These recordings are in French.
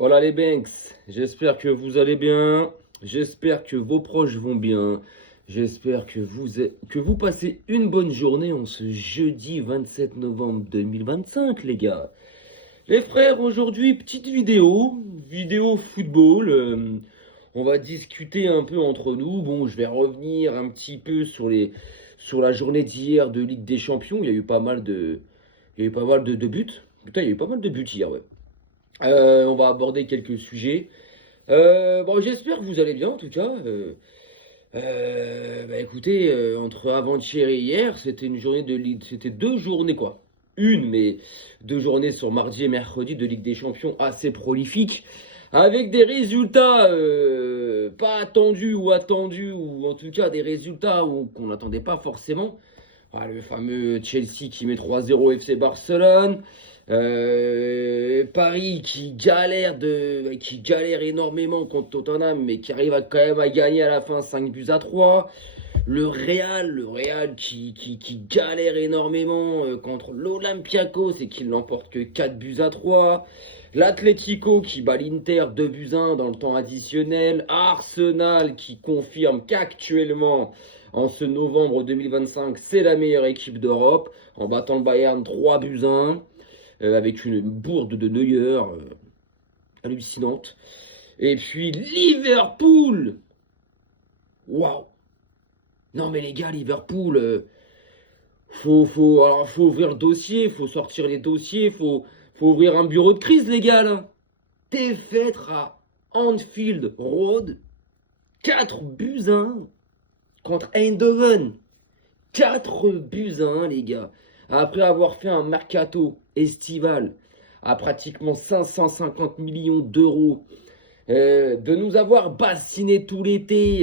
Hola les Banks, j'espère que vous allez bien, j'espère que vos proches vont bien, j'espère que vous passez une bonne journée en ce jeudi 27 novembre 2025 les gars. Les frères, aujourd'hui petite vidéo football, on va discuter un peu entre nous. Bon, je vais revenir un petit peu sur la journée d'hier de Ligue des Champions, il y a eu pas mal de buts. Putain, il y a eu pas mal de buts hier, ouais. On va aborder quelques sujets. Bon, j'espère que vous allez bien en tout cas. Bah écoutez, entre avant-hier et hier, c'était une journée de Ligue, c'était deux journées quoi. Une, mais deux journées sur mardi et mercredi de Ligue des Champions assez prolifiques, avec des résultats pas attendus, ou en tout cas des résultats qu'on n'attendait pas forcément. Ah, le fameux Chelsea qui met 3-0 FC Barcelone. Paris qui galère énormément contre Tottenham, mais qui arrive quand même à gagner à la fin 5-3. Le Real qui galère énormément contre l'Olympiakos et qui l'emporte que 4-3. L'Atlético qui bat l'Inter 2-1 dans le temps additionnel. Arsenal qui confirme qu'actuellement, en ce novembre 2025, c'est la meilleure équipe d'Europe en battant le Bayern 3-1 avec une bourde de Neuer hallucinante. Et puis Liverpool. Waouh. Non mais les gars, Liverpool, faut ouvrir le dossier, faut sortir les dossiers, faut ouvrir un bureau de crise les gars là. Défaite à Anfield Road, 4-1 contre Eindhoven. 4-1 les gars. Après avoir fait un mercato estival à pratiquement 550 millions d'euros, de nous avoir bassiné tout l'été,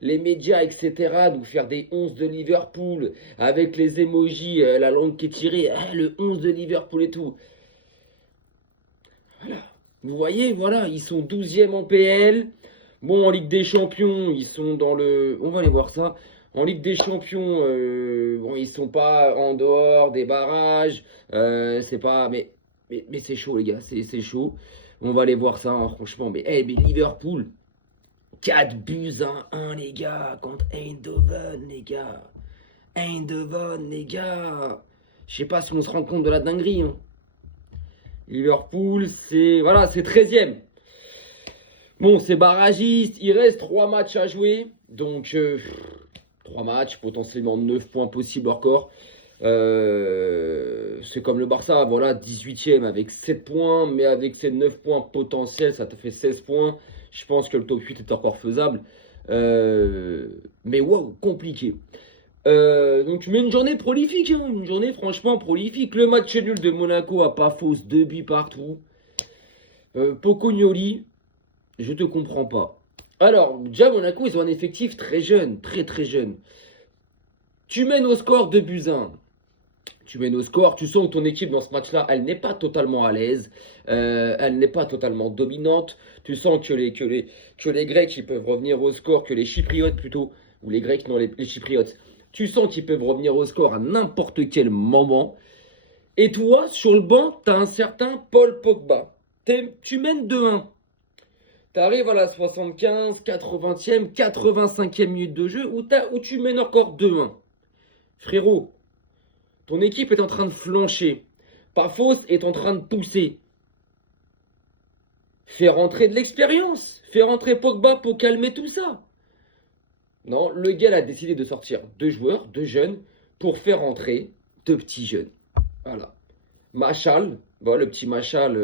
les médias, etc., nous faire des 11 de Liverpool, avec les emojis, la langue qui est tirée, ah, le 11 de Liverpool et tout. Voilà. Vous voyez, voilà, ils sont 12e en PL. Bon, en Ligue des Champions, ils sont dans le... On va aller voir ça. En Ligue des Champions, bon, ils sont pas en dehors des barrages. C'est pas... Mais c'est chaud, les gars, c'est chaud. On va aller voir ça, hein, franchement. Mais Liverpool, 4-1, les gars, contre Eindhoven, les gars. Eindhoven, les gars. Je sais pas si on se rend compte de la dinguerie, hein. Liverpool, c'est... Voilà, c'est 13e. Bon, c'est barragiste. Il reste 3 matchs à jouer. Donc, 3 matchs, potentiellement 9 points possibles encore. C'est comme le Barça, voilà, 18e avec 7 points, mais avec ces 9 points potentiels, ça te fait 16 points. Je pense que le top 8 est encore faisable. Mais waouh, compliqué. Donc, mais une journée prolifique, hein, une journée franchement prolifique. Le match nul de Monaco à pas fausse, 2 buts partout. Pocognoli, je te comprends pas. Alors, déjà, Monaco, ils ont un effectif très jeune, très très jeune. Tu mènes au score 2-1. Tu mènes au score, tu sens que ton équipe dans ce match-là, elle n'est pas totalement à l'aise, elle n'est pas totalement dominante. Tu sens que les Grecs, ils peuvent revenir au score, que les Chypriotes plutôt, ou les Grecs, non, les Chypriotes. Tu sens qu'ils peuvent revenir au score à n'importe quel moment. Et toi, sur le banc, tu as un certain Paul Pogba. Tu mènes 2-1. Tu arrives à la 75, 80e, 85e minute de jeu où tu mènes encore 2-1. Frérot, ton équipe est en train de flancher. Pafos est en train de pousser. Fais rentrer de l'expérience. Fais rentrer Pogba pour calmer tout ça. Non, le gars a décidé de sortir 2 joueurs, 2 jeunes, pour faire rentrer 2 petits jeunes. Voilà. Machal, bon, le petit Machal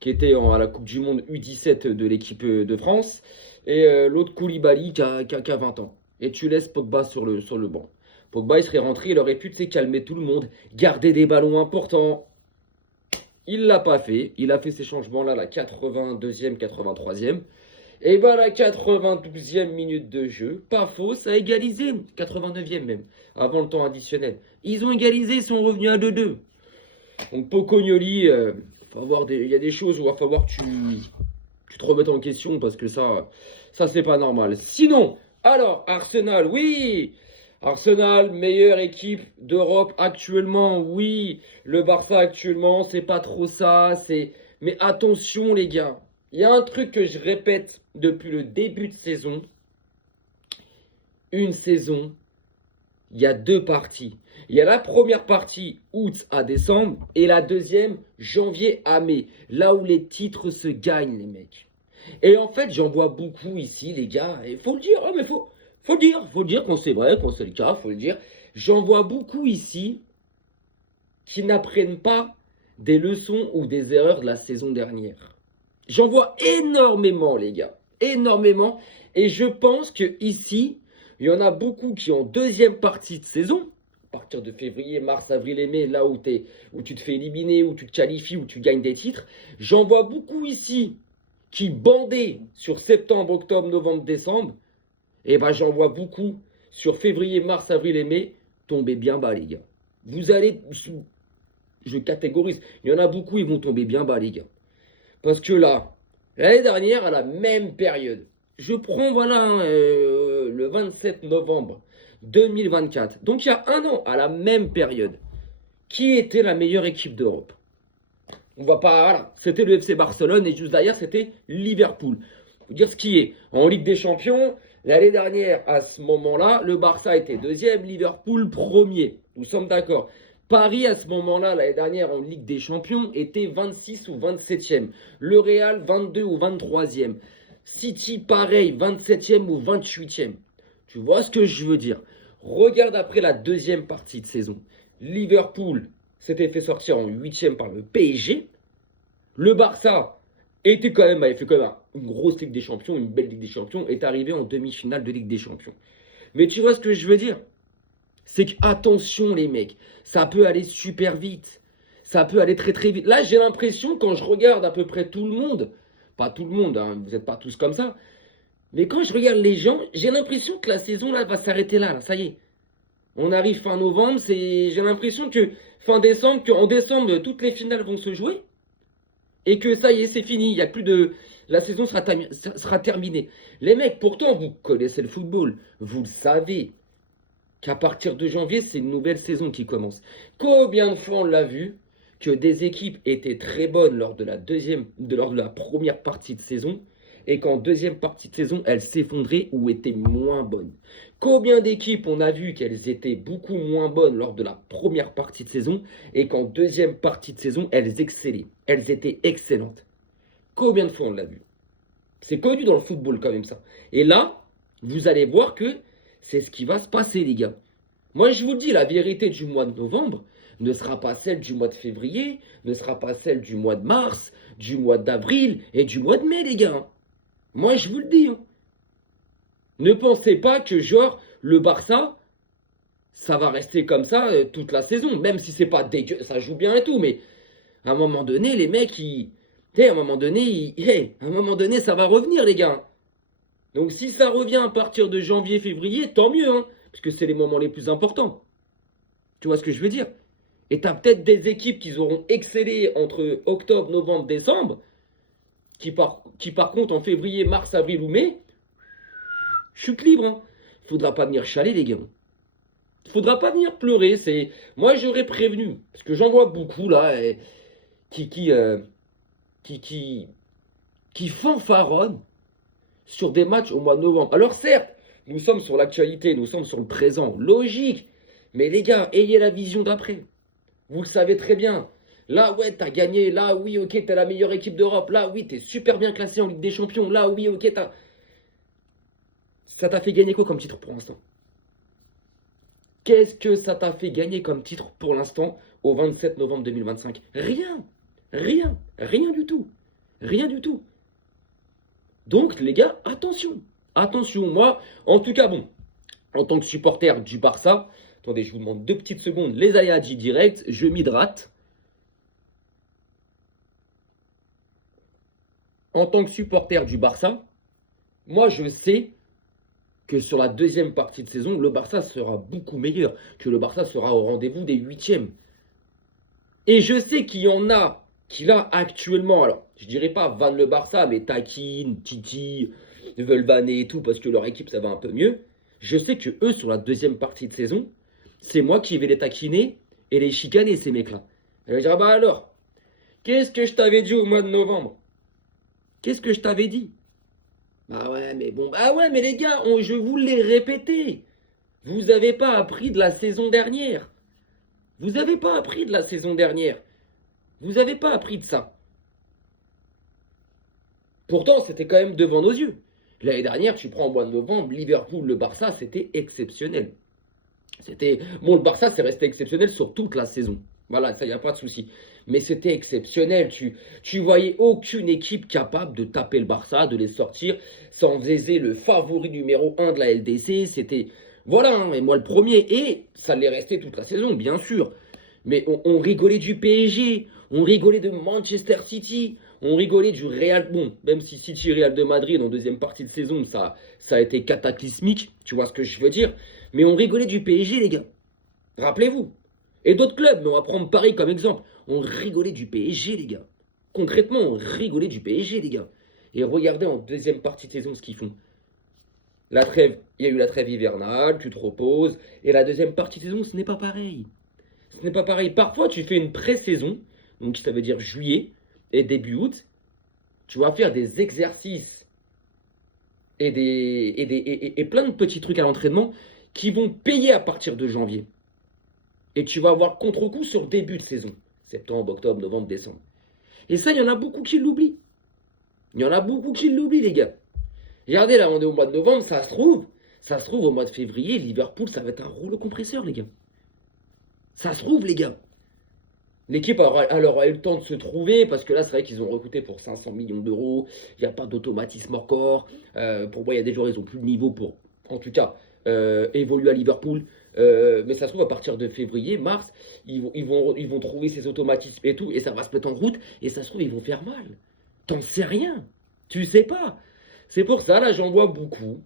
qui était à la Coupe du Monde U17 de l'équipe de France, et l'autre Koulibaly qui a 20 ans. Et tu laisses Pogba sur le banc. Pogba, il serait rentré, il aurait pu calmer tout le monde, garder des ballons importants. Il l'a pas fait. Il a fait ces changements-là, la 82e, 83e. Et bah, la 92e minute de jeu, pas faux, ça a égalisé. 89e même, avant le temps additionnel. Ils ont égalisé, ils sont revenus à 2-2. Donc, Pocognoli, il y a des choses où il va falloir que tu te remettes en question parce que ça c'est pas normal. Sinon, alors, Arsenal, oui, Arsenal, meilleure équipe d'Europe actuellement. Oui, le Barça actuellement, c'est pas trop ça. Mais attention, les gars. Il y a un truc que je répète depuis le début de saison. Une saison, il y a deux parties. Il y a la première partie, août à décembre, et la deuxième, janvier à mai. Là où les titres se gagnent, les mecs. Et en fait, j'en vois beaucoup ici, les gars. Il faut le dire, hein, mais faut le dire quand c'est vrai, quand c'est le cas, faut le dire. J'en vois beaucoup ici qui n'apprennent pas des leçons ou des erreurs de la saison dernière. J'en vois énormément, les gars. Énormément. Et je pense que ici, il y en a beaucoup qui, en deuxième partie de saison, à partir de février, mars, avril et mai, là où tu te fais éliminer, où tu te qualifies, où tu gagnes des titres, j'en vois beaucoup ici qui bandaient sur septembre, octobre, novembre, décembre. Et ben j'en vois beaucoup sur février, mars, avril et mai tomber bien bas, les gars. Vous allez, je catégorise, il y en a beaucoup, ils vont tomber bien bas, les gars. Parce que là, l'année dernière, à la même période, je prends, voilà, le 27 novembre 2024. Donc, il y a un an, à la même période, qui était la meilleure équipe d'Europe? On va pas, voilà, c'était le FC Barcelone et juste derrière, c'était Liverpool. Faut dire ce qui est. En Ligue des Champions, l'année dernière, à ce moment-là, le Barça était deuxième, Liverpool premier. Nous sommes d'accord. Paris, à ce moment-là, l'année dernière, en Ligue des Champions, était 26 ou 27e. Le Real, 22 ou 23e. City, pareil, 27e ou 28e. Tu vois ce que je veux dire? Regarde après la deuxième partie de saison. Liverpool s'était fait sortir en 8e par le PSG. Le Barça avait fait quand même une grosse Ligue des Champions, une belle Ligue des Champions, est arrivé en demi-finale de Ligue des Champions. Mais tu vois ce que je veux dire? C'est que attention les mecs, ça peut aller super vite. Ça peut aller très très vite. Là, j'ai l'impression, quand je regarde à peu près tout le monde, pas tout le monde, hein, vous n'êtes pas tous comme ça, mais quand je regarde les gens, j'ai l'impression que la saison là va s'arrêter là, ça y est. On arrive fin novembre, j'ai l'impression que fin décembre, qu'en décembre, toutes les finales vont se jouer. Et que ça y est, c'est fini. Il y a plus de. La saison sera terminée. Les mecs, pourtant, vous connaissez le football. Vous le savez qu'à partir de janvier, c'est une nouvelle saison qui commence. Combien de fois on l'a vu que des équipes étaient très bonnes lors de la première partie de saison et qu'en deuxième partie de saison, elles s'effondraient ou étaient moins bonnes. Combien d'équipes on a vu qu'elles étaient beaucoup moins bonnes lors de la première partie de saison et qu'en deuxième partie de saison, elles excellaient. Elles étaient excellentes. Combien de fois on l'a vu? C'est connu dans le football quand même ça. Et là, vous allez voir que c'est ce qui va se passer, les gars. Moi, je vous dis, la vérité du mois de novembre ne sera pas celle du mois de février, ne sera pas celle du mois de mars, du mois d'avril et du mois de mai, les gars. Moi, je vous le dis. Hein. Ne pensez pas que, genre, le Barça, ça va rester comme ça toute la saison. Même si c'est pas dégueu, ça joue bien et tout. Mais à un moment donné, les mecs, à un moment donné, à un moment donné, ça va revenir, les gars. Donc, si ça revient à partir de janvier, février, tant mieux, hein, parce que c'est les moments les plus importants. Tu vois ce que je veux dire? Et tu as peut-être des équipes qui auront excellé entre octobre, novembre, décembre, qui par contre en février, mars, avril ou mai, chute libre. Hein. Faudra pas venir chialer, les gars. Faudra pas venir pleurer. Moi, j'aurais prévenu, parce que j'en vois beaucoup là, qui, qui, euh, qui fanfaronnent sur des matchs au mois de novembre. Alors certes, nous sommes sur l'actualité, nous sommes sur le présent, logique. Mais les gars, ayez la vision d'après. Vous le savez très bien. Là, ouais, t'as gagné. Là, oui, ok, t'es la meilleure équipe d'Europe. Là, oui, t'es super bien classé en Ligue des Champions. Là, oui, ok, ça t'a fait gagner quoi comme titre pour l'instant? Qu'est-ce que ça t'a fait gagner comme titre pour l'instant au 27 novembre 2025? Rien. Rien. Rien du tout. Rien du tout. Donc, les gars, attention. Attention. Moi, en tout cas, bon, en tant que supporter du Barça, attendez, je vous demande 2 petites secondes. Les aléas direct, je m'hydrate. En tant que supporter du Barça, moi, je sais que sur la deuxième partie de saison, le Barça sera beaucoup meilleur, que le Barça sera au rendez-vous des huitièmes. Et je sais qu'il y en a qui là actuellement, alors je dirais pas Van le Barça, mais Takin, Titi, veulent vanner et tout parce que leur équipe ça va un peu mieux. Je sais que eux, sur la deuxième partie de saison, c'est moi qui vais les taquiner et les chicaner, ces mecs-là. Elle va dire, ah bah alors, qu'est-ce que je t'avais dit au mois de novembre? Qu'est-ce que je t'avais dit? Bah ouais, mais bon, bah ouais, mais les gars, je vous l'ai répété. Vous n'avez pas appris de la saison dernière. Vous n'avez pas appris de la saison dernière. Vous n'avez pas appris de ça. Pourtant, c'était quand même devant nos yeux. L'année dernière, tu prends au mois de novembre, Liverpool, le Barça, c'était exceptionnel. Bon, le Barça, c'est resté exceptionnel sur toute la saison. Voilà, ça, il n'y a pas de souci. Mais c'était exceptionnel. Tu voyais aucune équipe capable de taper le Barça, de les sortir, sans Zézé, le favori numéro 1 de la LDC. C'était. Voilà, hein, et moi le premier. Et ça l'est resté toute la saison, bien sûr. Mais on rigolait du PSG, on rigolait de Manchester City, on rigolait du Real. Bon, même si City Real de Madrid en deuxième partie de saison, ça a été cataclysmique, tu vois ce que je veux dire. Mais on rigolait du PSG, les gars. Rappelez-vous. Et d'autres clubs, mais on va prendre Paris comme exemple. On rigolait du PSG, les gars. Concrètement, on rigolait du PSG, les gars. Et regardez en deuxième partie de saison ce qu'ils font. La trêve, il y a eu la trêve hivernale, tu te reposes. Et la deuxième partie de saison, ce n'est pas pareil. Ce n'est pas pareil. Parfois, tu fais une pré-saison, donc ça veut dire juillet et début août. Tu vas faire des exercices et plein de petits trucs à l'entraînement qui vont payer à partir de janvier. Et tu vas avoir contre-coup sur début de saison. Septembre, octobre, novembre, décembre. Et ça, il y en a beaucoup qui l'oublient. Il y en a beaucoup qui l'oublient, les gars. Regardez, là, on est au mois de novembre, ça se trouve, au mois de février, Liverpool, ça va être un rouleau compresseur, les gars. Ça se trouve, les gars. L'équipe aura eu le temps de se trouver, parce que là, c'est vrai qu'ils ont recruté pour 500 millions d'euros. Il n'y a pas d'automatisme encore. Pour moi, il y a des joueurs, ils n'ont plus le niveau pour, en tout cas, évoluer à Liverpool. Mais ça se trouve, à partir de février, mars, ils vont trouver ces automatismes et tout, et ça va se mettre en route, et ça se trouve, ils vont faire mal. T'en sais rien. Tu sais pas. C'est pour ça, là, j'en vois beaucoup.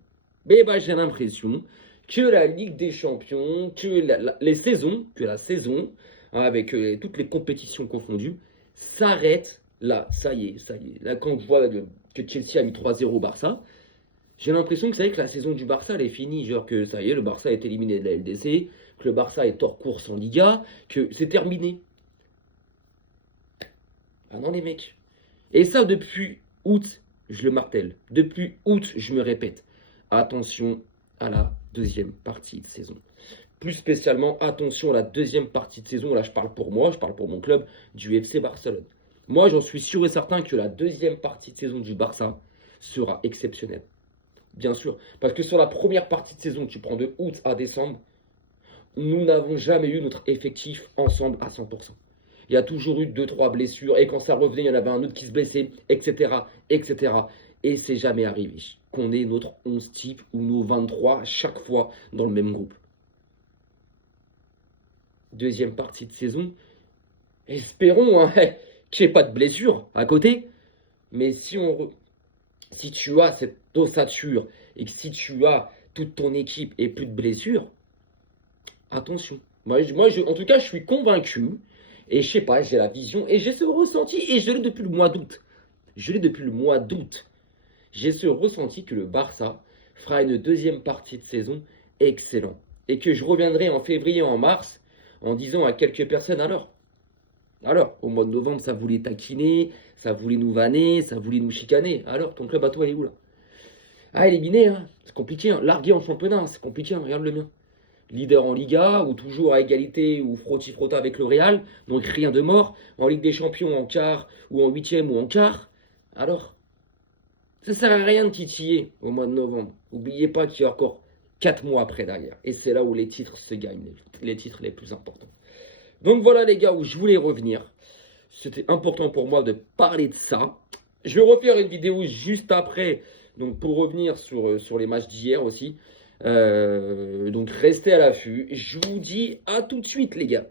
Mais bah, j'ai l'impression que la Ligue des Champions, que la saison, hein, avec toutes les compétitions confondues, s'arrête là. Ça y est, ça y est. Là, quand je vois que Chelsea a mis 3-0 au Barça, j'ai l'impression que ça y est que la saison du Barça, elle est finie. Genre que ça y est, le Barça est éliminé de la LDC, que le Barça est hors course en Liga, que c'est terminé. Ah non, les mecs. Et ça, depuis août, je le martèle. Depuis août, je me répète. Attention à la deuxième partie de saison. Plus spécialement, attention à la deuxième partie de saison. Là, je parle pour moi, je parle pour mon club, du FC Barcelone. Moi, j'en suis sûr et certain que la deuxième partie de saison du Barça sera exceptionnelle. Bien sûr. Parce que sur la première partie de saison, tu prends de août à décembre, nous n'avons jamais eu notre effectif ensemble à 100%. Il y a toujours eu 2-3 blessures, et quand ça revenait, il y en avait un autre qui se blessait, etc. etc. Et c'est jamais arrivé qu'on ait notre 11 type ou nos 23 à chaque fois dans le même groupe. Deuxième partie de saison, espérons hein, qu'il n'y ait pas de blessure à côté. Mais si tu as cette ossature et que si tu as toute ton équipe et plus de blessures, attention. En tout cas, je suis convaincu. Et je sais pas, j'ai la vision et j'ai ce ressenti. Et je l'ai depuis le mois d'août. Je l'ai depuis le mois d'août. J'ai ce ressenti que le Barça fera une deuxième partie de saison excellent. Et que je reviendrai en février, en mars, en disant à quelques personnes alors, au mois de novembre, ça voulait taquiner, ça voulait nous vanner, ça voulait nous chicaner. Alors, ton club à toi, il est où là? Ah, éliminé, hein. C'est compliqué. Hein. Largué en championnat, hein. C'est compliqué. Hein. Regarde le mien. Leader en Liga, ou toujours à égalité, ou frotti-frotta avec le Real, donc rien de mort. En Ligue des Champions, en quart, ou en huitième, ou en quart. Alors, ça sert à rien de titiller au mois de novembre. N'oubliez pas qu'il y a encore 4 mois après derrière. Et c'est là où les titres se gagnent, les titres les plus importants. Donc voilà les gars, où je voulais revenir. C'était important pour moi de parler de ça. Je vais refaire une vidéo juste après, donc pour revenir sur les matchs d'hier aussi. Donc restez à l'affût. Je vous dis à tout de suite les gars.